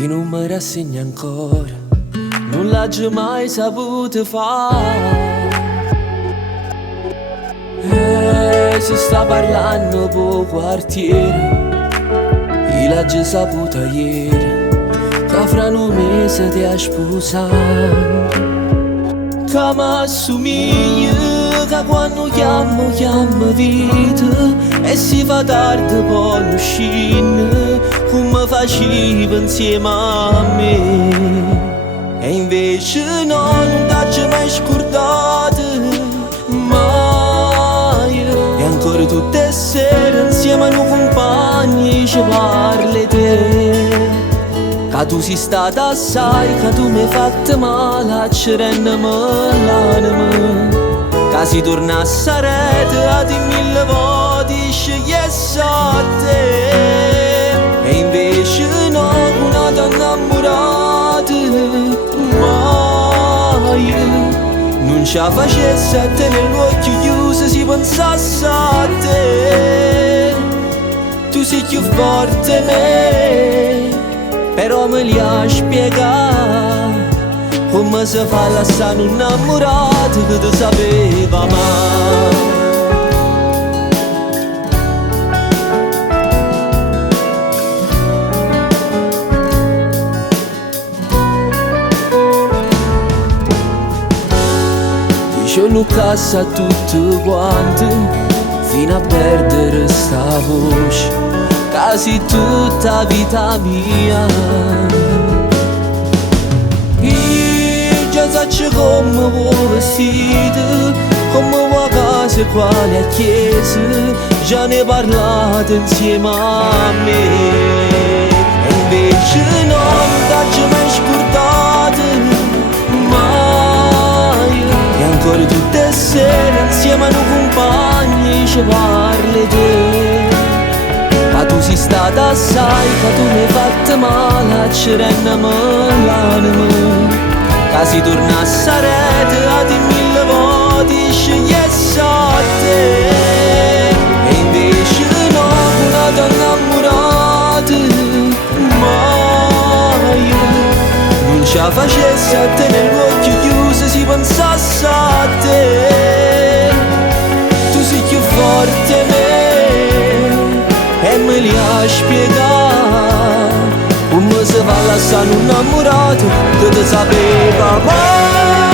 Io non mi rassegno ancora, non l'ha mai saputo fare. Si sta parlando po' quartiere, io l'ha già saputo ieri, che fra un mese ti ha sposato. Che mi assomiglia, che quando chiamo vita, e si fa tardi poi non uscire, come faceva insieme a me. E invece no, non t'ho mai scordato, mai. E ancora tutte le sere insieme a noi compagni ci parli te. Che tu sei stata assai, che tu mi hai fatto male, ci rendiamo l'anima. Che si torna a Sarete, a di mille volte scegliesse a te. E invece no, una donna innamorata, mai. Non ci facesse a tenere l'occhio chiuso, si pensasse a te. Tu sei più forte di me, però me li ha spiegato come si fa a lasciare un innamorato che ti sapeva mai. Dice Lucas a tutti quanti, fino a perdere sta voce, quasi tutta la vita mia. Io già so come vuoi vestire, come vuoi casa e quale a chiesa, già ne parlate insieme a me. E invece no, non t'ho mai scordato, mai. E ancora tutte le sere insieme a noi compagni ci parli te. Ma tu sei stata assai, che tu mi hai fatto male, ci rendiamo l'anima. Che si torna a Sarete, a di mille volte scegliesse a te. E invece no, una donna innamorata, mai. Non ci facesse a tenere l'occhio chiuso, si pensasse a te. Tu sei più forte di me, e me li ha spiegato come si fa a lasciare un innamorato che ti sapeva mai.